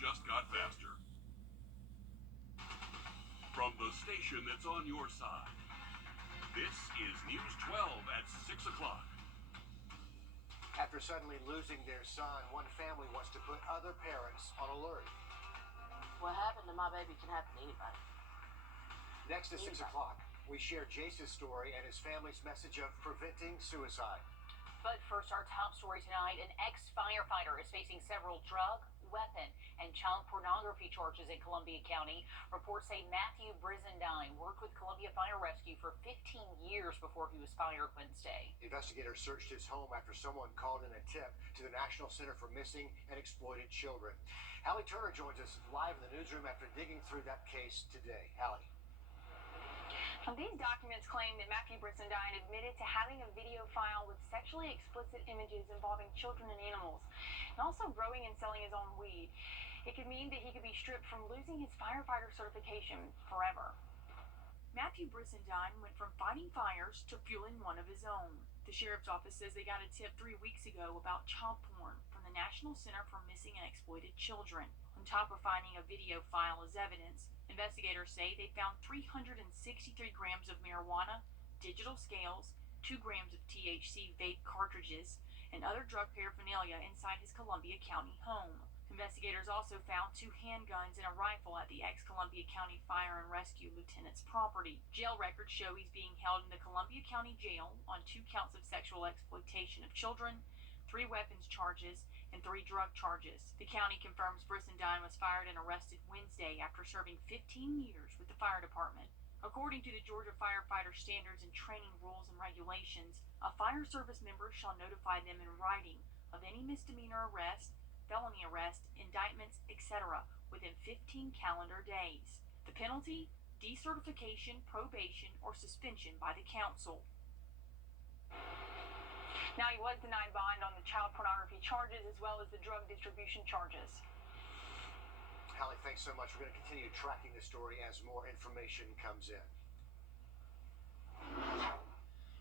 just got faster. From the station that's on your side, this is News 12 at 6 o'clock. After suddenly losing their son, one family wants to put other parents on alert. What happened to my baby can happen to anybody. Next at 6 o'clock, we share Jace's story and his family's message of preventing suicide. But first, our top story tonight, an ex-firefighter is facing several drug, weapon, and child pornography charges in Columbia County. Reports say Matthew Brizendine worked with Columbia Fire Rescue for 15 years before he was fired Wednesday. Investigators searched his home after someone called in a tip to the National Center for Missing and Exploited Children. Hallie Turner joins us live in the newsroom after digging through that case today. Hallie. These documents claim that Matthew Brizendine admitted to having a video file with sexually explicit images involving children and animals, and also growing and selling his own weed. It could mean that he could be stripped from losing his firefighter certification forever. Matthew Brizendine went from fighting fires to fueling one of his own. The sheriff's office says they got a tip 3 weeks ago about child porn from the National Center for Missing and Exploited Children. On top of finding a video file as evidence, investigators say they found 363 grams of marijuana, digital scales, 2 grams of THC vape cartridges, and other drug paraphernalia inside his Columbia County home. Investigators also found 2 handguns and a rifle at the ex-Columbia County Fire and Rescue lieutenant's property. Jail records show he's being held in the Columbia County Jail on 2 counts of sexual exploitation of children, 3 weapons charges, and 3 drug charges. The county confirms Brizendine was fired and arrested Wednesday after serving 15 years with the fire department. According to the Georgia Firefighter Standards and Training Rules and Regulations, a fire service member shall notify them in writing of any misdemeanor arrest, felony arrest, indictments, etc. within 15 calendar days. The penalty? Decertification, probation, or suspension by the council. Now, he was denied bond on the child pornography charges as well as the drug distribution charges. Hallie, thanks so much. We're going to continue tracking this story as more information comes in.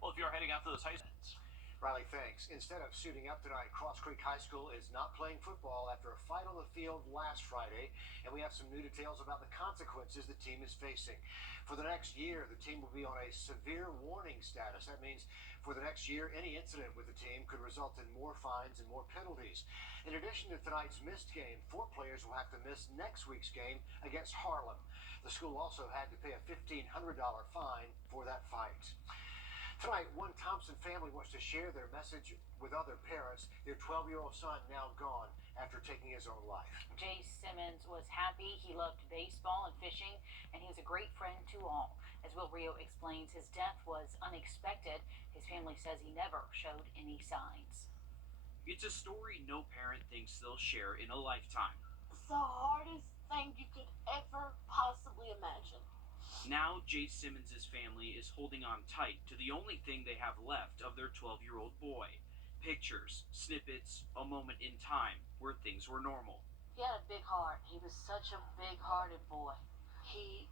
Well, if you're heading out to those high schools. Riley, thanks. Instead of suiting up tonight, Cross Creek High School is not playing football after a fight on the field last Friday, and we have some new details about the consequences the team is facing. For the next year, the team will be on a severe warning status. That means for the next year, any incident with the team could result in more fines and more penalties. In addition to tonight's missed game, 4 players will have to miss next week's game against Harlem. The school also had to pay a $1,500 fine for that fight. Tonight, one Thompson family wants to share their message with other parents. Their 12-year-old son now gone after taking his own life. Jace Simmons was happy. He loved baseball and fishing, and he was a great friend to all. As Wrdw explains, his death was unexpected. His family says he never showed any signs. It's a story no parent thinks they'll share in a lifetime. It's the hardest thing you could ever possibly imagine. Now, Jace Simmons' family is holding on tight to the only thing they have left of their 12-year-old boy. Pictures, snippets, a moment in time where things were normal. He had a big heart. He was such a big-hearted boy. He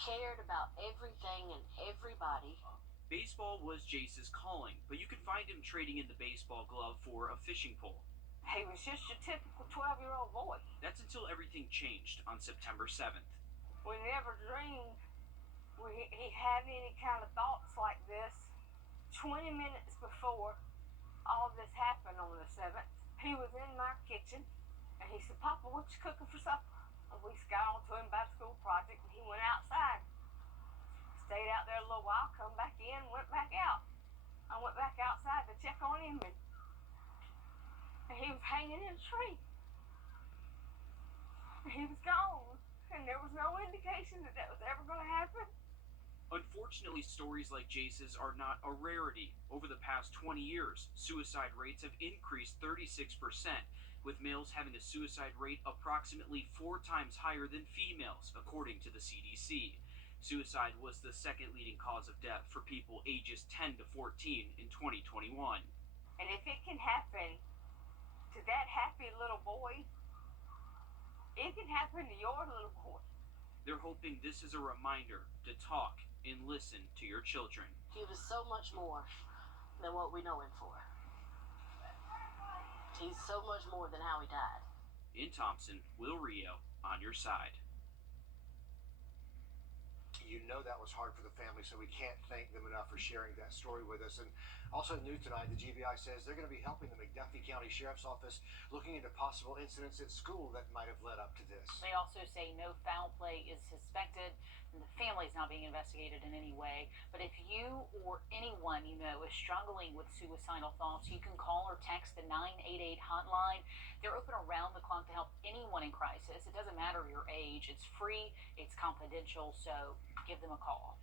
cared about everything and everybody. Baseball was Jace's calling, but you could find him trading in the baseball glove for a fishing pole. He was just your typical 12-year-old boy. That's until everything changed on September 7th. We never dreamed he had any kind of thoughts like this. 20 minutes before all of this happened on the 7th, he was in my kitchen, and he said, "Papa, what you cooking for supper?" And we got on to him about a school project, and he went outside. Stayed out there a little while, come back in, went back out. I went back outside to check on him, and he was hanging in a tree. And he was gone. And there was no indication that was ever going to happen. Unfortunately, stories like Jace's are not a rarity. Over the past 20 years, suicide rates have increased 36%, with males having a suicide rate approximately 4 times higher than females, according to the CDC. Suicide was the second leading cause of death for people ages 10 to 14 in 2021. And if it can happen to that happy little boy, it can happen to your little boy. They're hoping this is a reminder to talk and listen to your children. He was so much more than what we know him for. He's so much more than how he died. In Thompson, Will Rio on your side. You know that was hard for the family, so we can't thank them enough for sharing that story with us. And also new tonight, the GBI says they're going to be helping the McDuffie County Sheriff's Office looking into possible incidents at school that might have led up to this. They also say no foul play is suspected and the family is not being investigated in any way. But if you or anyone you know is struggling with suicidal thoughts, you can call or text the 988 hotline. They're open around the clock to help anyone in crisis. It doesn't matter your age. It's free. It's confidential. So give them a call.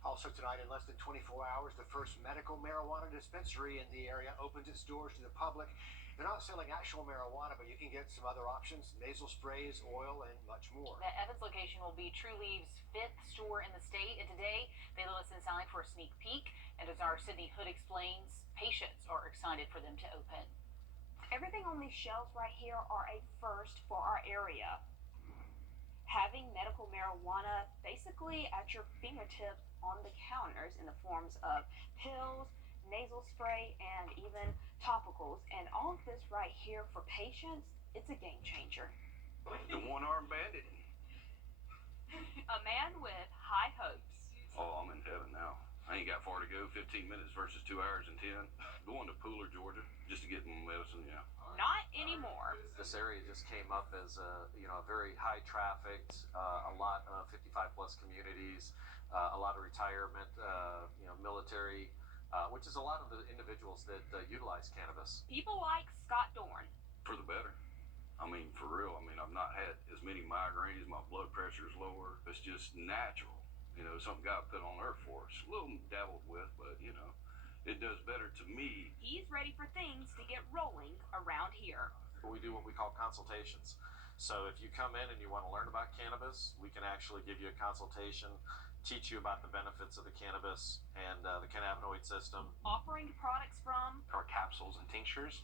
Also tonight, in less than 24 hours, the first medical marijuana dispensary in the area opens its doors to the public. They're not selling actual marijuana, but you can get some other options, nasal sprays, oil, and much more. The Evans location will be True Leave's 5th store in the state, and today they let us inside for a sneak peek. And as our Sydney Hood explains, patients are excited for them to open. Everything on these shelves right here are a first for our area. Having medical marijuana basically at your fingertips on the counters in the forms of pills, nasal spray, and even topicals. And all of this right here for patients, it's a game changer. The one-armed bandit. A man with high hopes. Oh, I'm in heaven now. I ain't got far to go, 15 minutes versus 2 hours and 10. Going to Pooler, Georgia, just to get my medicine, yeah. Not anymore. This area just came up as a very high trafficked, a lot of 55 plus communities, a lot of retirement, military, which is a lot of the individuals that utilize cannabis. People like Scott Dorn. For the better. I mean, for real. I mean, I've not had as many migraines. My blood pressure is lower. It's just natural. Something God put on earth for us. A little dabbled with, but, it does better to me. He's ready for things to get rolling around here. We do what we call consultations. So if you come in and you want to learn about cannabis, we can actually give you a consultation, teach you about the benefits of the cannabis and the cannabinoid system. Offering products from Our capsules and tinctures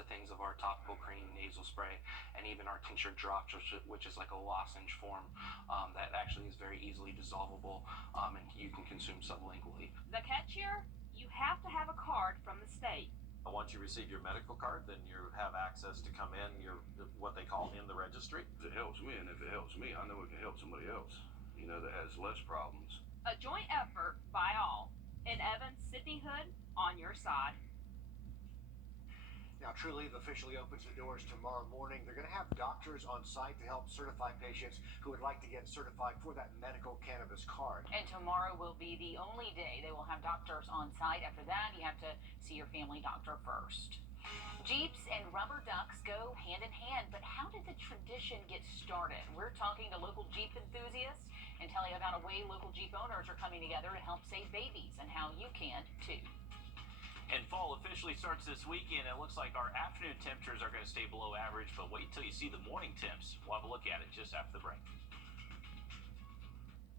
to things of our topical cream, nasal spray, and even our tincture drops, which is like a lozenge form that actually is very easily dissolvable and you can consume sublingually. the catch here, you have to have a card from the state. Once you receive your medical card, then you have access to come in, what they call in the registry. If it helps me, and if it helps me, I know it can help somebody else, that has less problems. A joint effort by all. In Evans, Sydney Hood, on your side. Now, True Leave officially opens the doors tomorrow morning. They're going to have doctors on site to help certify patients who would like to get certified for that medical cannabis card. And tomorrow will be the only day they will have doctors on site. After that, you have to see your family doctor first. Jeeps and rubber ducks go hand in hand, but how did the tradition get started? We're talking to local Jeep enthusiasts and telling about a way local Jeep owners are coming together to help save babies and how you can too. And fall officially starts this weekend. It looks like our afternoon temperatures are going to stay below average, but wait till you see the morning temps. We'll have a look at it just after the break.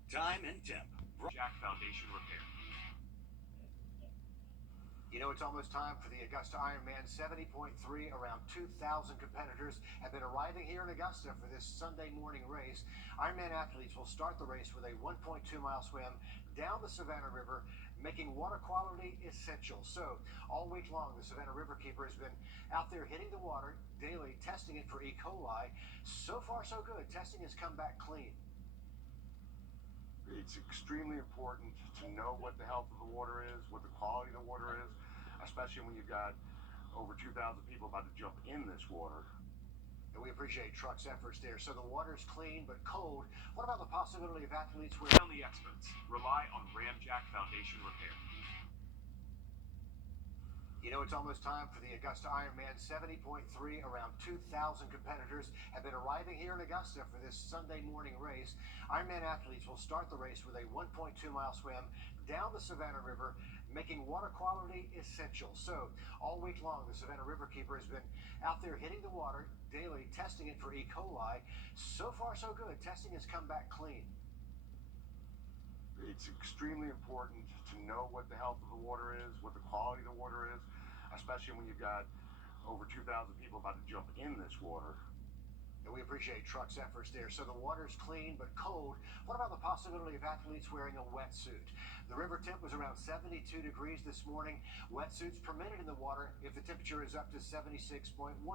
Time and temp. Jack Foundation Repair. It's almost time for the Augusta Ironman 70.3. Around 2,000 competitors have been arriving here in Augusta for this Sunday morning race. Ironman athletes will start the race with a 1.2-mile swim down the Savannah River, making water quality essential. So, all week long, the Savannah Riverkeeper has been out there hitting the water daily, testing it for E. coli. So far, so good. Testing has come back clean. It's extremely important to know what the health of the water is, what the quality of the water is, especially when you've got over 2,000 people about to jump in this water. And we appreciate Truck's efforts there. So the water's clean but cold. What about the possibility of athletes wearing... Found the experts. Rely on Jack Foundation Repair. It's almost time for the Augusta Ironman 70.3. Around 2,000 competitors have been arriving here in Augusta for this Sunday morning race. Ironman athletes will start the race with a 1.2-mile swim down the Savannah River, making water quality essential. So, all week long, the Savannah Riverkeeper has been out there hitting the water daily, testing it for E. coli. So far, so good. Testing has come back clean. It's extremely important to know what the health of the water is, what the quality of the water is, especially when you've got over 2,000 people about to jump in this water. And And we appreciate Truck's efforts there. So the water's clean but cold. What about the possibility of athletes wearing a wetsuit? The river temp was around 72 degrees this morning. Wetsuits permitted in the water if the temperature is up to 76.1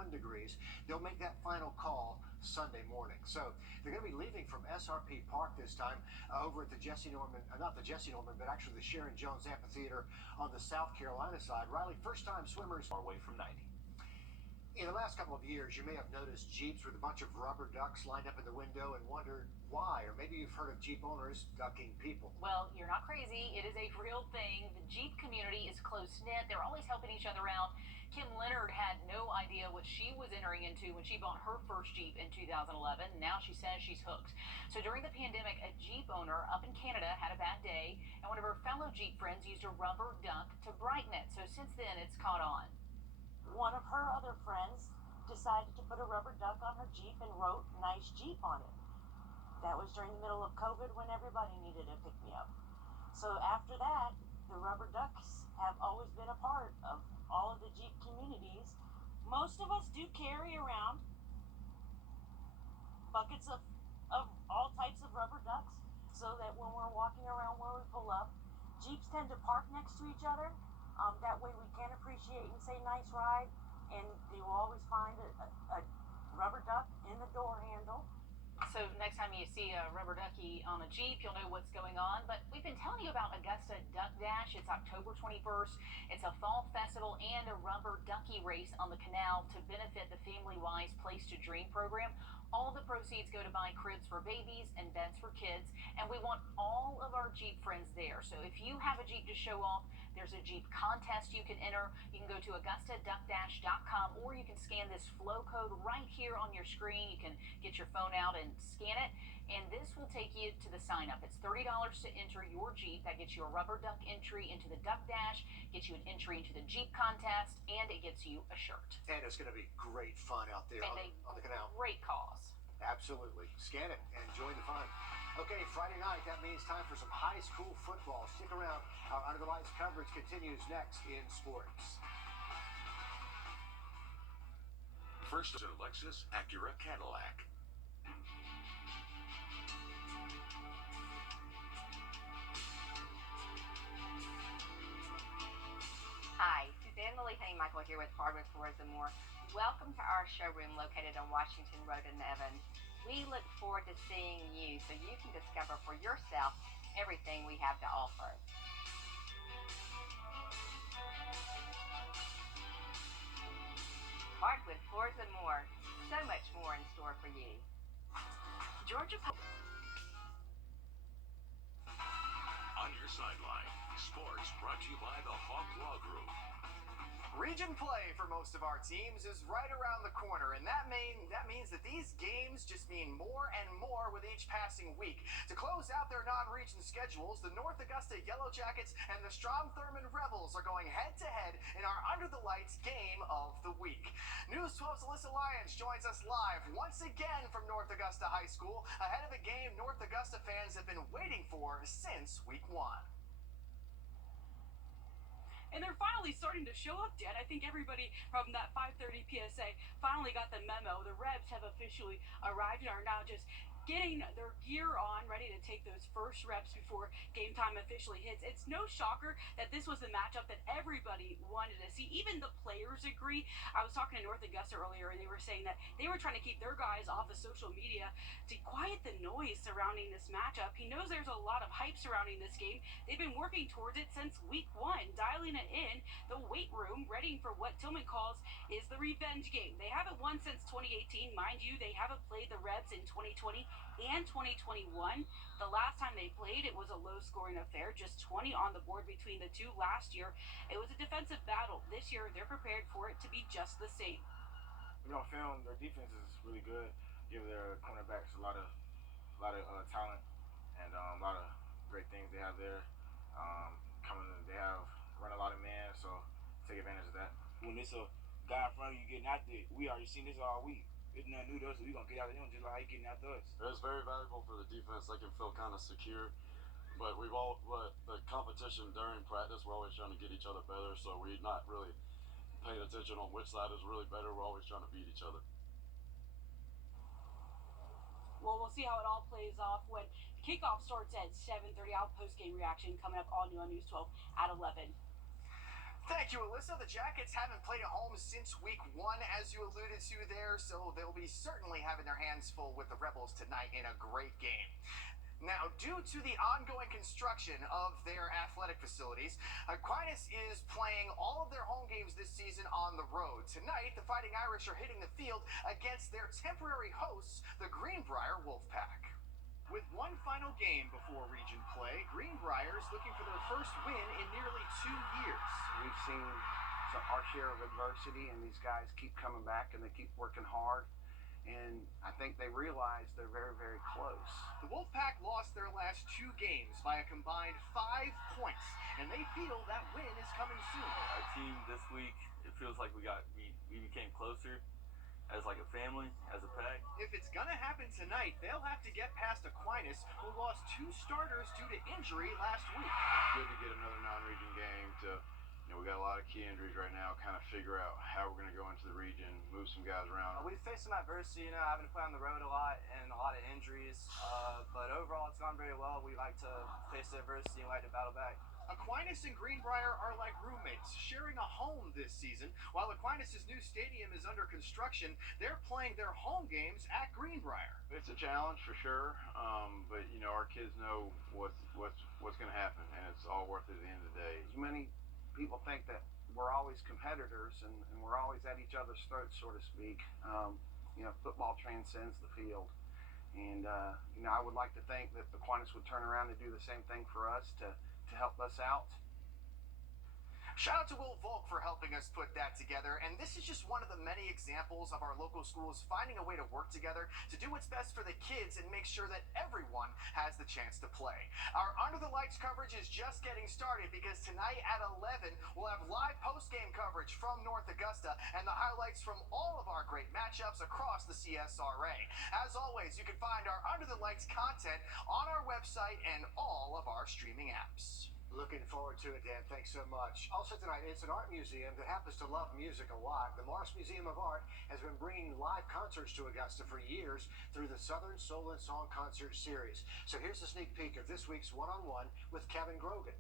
degrees. They'll make that final call Sunday morning. So they're going to be leaving from SRP Park this time over at the Jesse Norman, not the Jesse Norman, but actually the Sharon Jones Amphitheater on the South Carolina side. Riley, first-time swimmers are away from 90. In the last couple of years, you may have noticed Jeeps with a bunch of rubber ducks lined up in the window and wondered why, or maybe you've heard of Jeep owners ducking people. Well, you're not crazy. It is a real thing. The Jeep community is close-knit. They're always helping each other out. Kim Leonard had no idea what she was entering into when she bought her first Jeep in 2011. Now she says she's hooked. So during the pandemic, a Jeep owner up in Canada had a bad day, and one of her fellow Jeep friends used a rubber duck to brighten it. So since then, it's caught on. One of her other friends decided to put a rubber duck on her Jeep and wrote "Nice Jeep" on it. That was during the middle of COVID when everybody needed a pick-me-up. So after that, the rubber ducks have always been a part of all of the Jeep communities. Most of us do carry around buckets of all types of rubber ducks so that when we're walking around where we pull up, Jeeps tend to park next to each other. That way we can appreciate and say "nice ride," and you will always find a rubber duck in the door handle. So next time you see a rubber ducky on a Jeep, you'll know what's going on. But we've been telling you about Augusta Duck Dash. It's October 21st. It's a fall festival and a rubber ducky race on the canal to benefit the Family Wise Place to Dream program. All the proceeds go to buy cribs for babies and beds for kids, and we want all of our Jeep friends there. So if you have a Jeep to show off, there's a Jeep contest you can enter. You can go to AugustaDuckDash.com, or you can scan this flow code right here on your screen. You can get your phone out and scan it, and this will take you to the sign up. It's $30 to enter your Jeep. That gets you a rubber duck entry into the Duck Dash, gets you an entry into the Jeep contest, and it gets you a shirt. And it's going to be great fun out there And on the canal. Great cause. Absolutely. Scan it and join the fun. Okay, Friday night, that means time for some high school football. Stick around. Our Under the Lights coverage continues next in sports. First, a Lexus Acura Cadillac. Hi, Suzanne Lilly Michael here with Hardwood Floors and More. Welcome to our showroom located on Washington Road in Evans. We look forward to seeing you so you can discover for yourself everything we have to offer. Hardwood Floors and More. So much more in store for you. Georgia On your sideline, sports brought to you by the Hawk Law Group. Region play for most of our teams is right around the corner, and that means that these games just mean more and more with each passing week. To close out their non-region schedules, the North Augusta Yellow Jackets and the Strom-Thurmond Rebels are going head-to-head in our Under the Lights game of the week. News 12's Alyssa Lyons joins us live once again from North Augusta High School, ahead of a game North Augusta fans have been waiting for since week 1. And they're finally starting to show up, Dan. I think everybody from that 5:30 PSA finally got the memo. The Rebs have officially arrived and are now just getting their gear on, ready to take those first reps before game time officially hits. It's no shocker that this was the matchup that everybody wanted to see. Even the players agree. I was talking to North Augusta earlier, and they were saying that they were trying to keep their guys off of social media to quiet the noise surrounding this matchup. He knows there's a lot of hype surrounding this game. They've been working towards it since week 1, dialing it in, the weight room, ready for what Tillman calls is the revenge game. They haven't won since 2018. Mind you, they haven't played the Rebs in 2020 and 2021. The last time they played, it was a low-scoring affair, just 20 on the board between the two last year. It was a defensive battle. This year, they're prepared for it to be just the same. On film, their defense is really good. Give their cornerbacks a lot of talent and a lot of great things they have there. They have run a lot of man, so take advantage of that. When it's a guy in front of you getting out there, we already seen this all week. It's nothing new to us, so we're going to get out of him just like he getting out to us. It's very valuable for the defense. They can feel kind of secure. But the competition during practice, we're always trying to get each other better, so we're not really paying attention on which side is really better. We're always trying to beat each other. see how it all plays off when kickoff starts at 7:30. I'll post-game reaction coming up all new on News 12 at 11. Thank you, Alyssa. The Jackets haven't played at home since week 1, as you alluded to there, so they'll be certainly having their hands full with the Rebels tonight in a great game. Now, due to the ongoing construction of their athletic facilities, Aquinas is playing all of their home games this season on the road. Tonight, the Fighting Irish are hitting the field against their temporary hosts, the Greenbrier Wolfpack. With one final game before region play, Greenbrier's looking for their first win in nearly 2 years. We've seen our share of adversity, and these guys keep coming back and they keep working hard. And I think they realize they're very, very close. The Wolfpack lost their last 2 games by a combined 5 points, and they feel that win is coming soon. Our team this week, it feels like we became closer as like a family, as a pack. If it's gonna happen tonight, they'll have to get past Aquinas, who lost 2 starters due to injury last week. It's good to get another non-region game to, we got a lot of key injuries right now, kind of figure out how we're going to go into the region, move some guys around. We've faced some adversity, having to play on the road a lot and a lot of injuries, but overall it's gone very well. We like to face the adversity and like to battle back. Aquinas and Greenbrier are like roommates, sharing a home this season. While Aquinas' new stadium is under construction, they're playing their home games at Greenbrier. It's a challenge for sure, but our kids know what's going to happen, and it's all worth it at the end of the day. Many people think that we're always competitors and we're always at each other's throats, so to speak. Football transcends the field. And, I would like to think that Aquinas would turn around and do the same thing for us to help us out. Shout out to Will Volk for helping us put that together, and this is just one of the many examples of our local schools finding a way to work together to do what's best for the kids and make sure that everyone has the chance to play. Our Under the Lights coverage is just getting started because tonight at 11 we'll have live post-game coverage from North Augusta and the highlights from all of our great matchups across the CSRA. As always, you can find our Under the Lights content on our website and all of our streaming apps. Looking forward to it, Dan. Thanks so much. Also tonight, it's an art museum that happens to love music a lot. The Morris Museum of Art has been bringing live concerts to Augusta for years through the Southern Soul and Song Concert Series. So here's a sneak peek of this week's one-on-one with Kevin Grogan.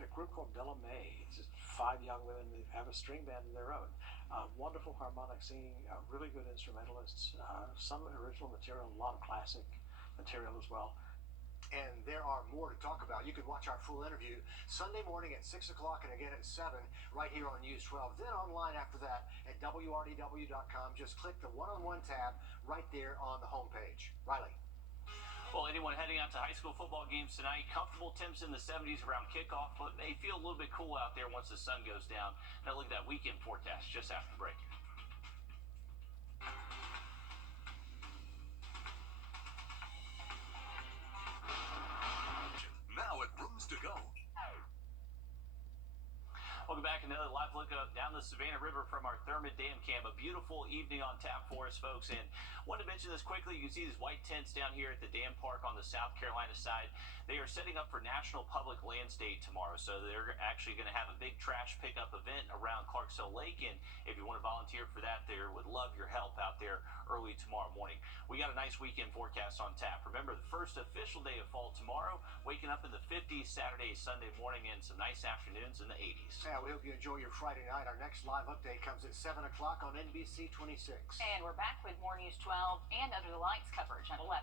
A group called Della May. It's just 5 young women that have a string band of their own. Wonderful harmonic singing, really good instrumentalists, some original material, a lot of classic material as well. And there are more to talk about. You can watch our full interview Sunday morning at 6 o'clock and again at 7 right here on News 12. Then online after that at WRDW.com. Just click the one-on-one tab right there on the homepage. Riley. Well, anyone heading out to high school football games tonight, comfortable temps in the 70s around kickoff, but they feel a little bit cool out there once the sun goes down. Now look at that weekend forecast just after the break. Now at Rooms to Go. Welcome back. Another live look up down the Savannah River from our Thurmond Dam Cam. A beautiful evening on tap for us, folks. And wanted to mention this quickly. You can see these white tents down here at the dam park on the South Carolina side. They are setting up for National Public Lands Day tomorrow. So they're actually going to have a big trash pickup event around Clarksville Lake. And if you want to volunteer for that, they would love your help out there early tomorrow morning. We got a nice weekend forecast on tap. Remember, the first official day of fall tomorrow, waking up in the 50s Saturday, Sunday morning, and some nice afternoons in the 80s. Yeah, we hope you enjoy your Friday night. Our next live update comes at 7 o'clock on NBC 26. And we're back with more News 12 and Under the Lights coverage at 11.